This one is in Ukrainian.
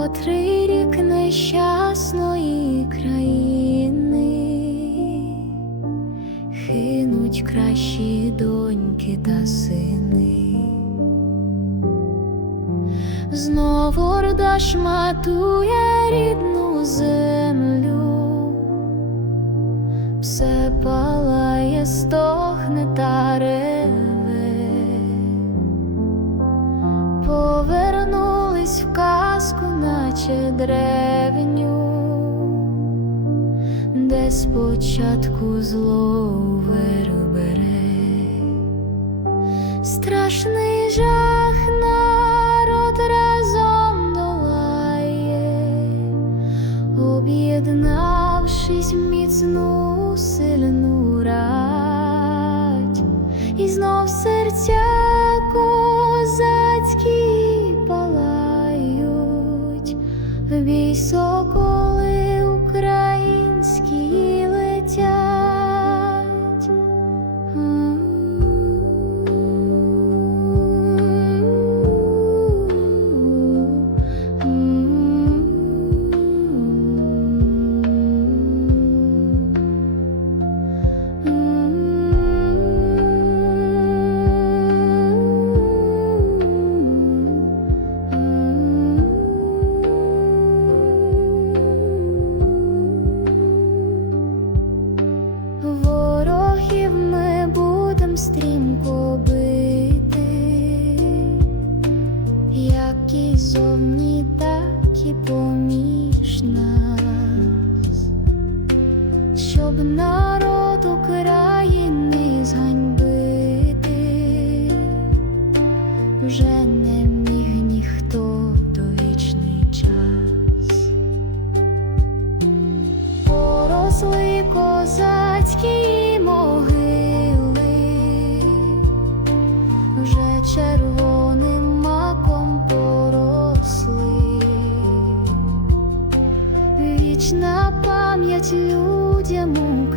котрий рік нещасної країни, хинуть кращі доньки та сини, знову орда шматує рідну землю. Казку, наче древню, де спочатку зло вербере. Страшний жах народ разом долає, об'єднавшись міцну сильну рать, і знов серця соколи українські зовні, так і поміж нас, щоб народ України зганьбити, вже не міг ніхто довічний час. Поросли козацькі могили, вже червоним вічна пам'ять людям України,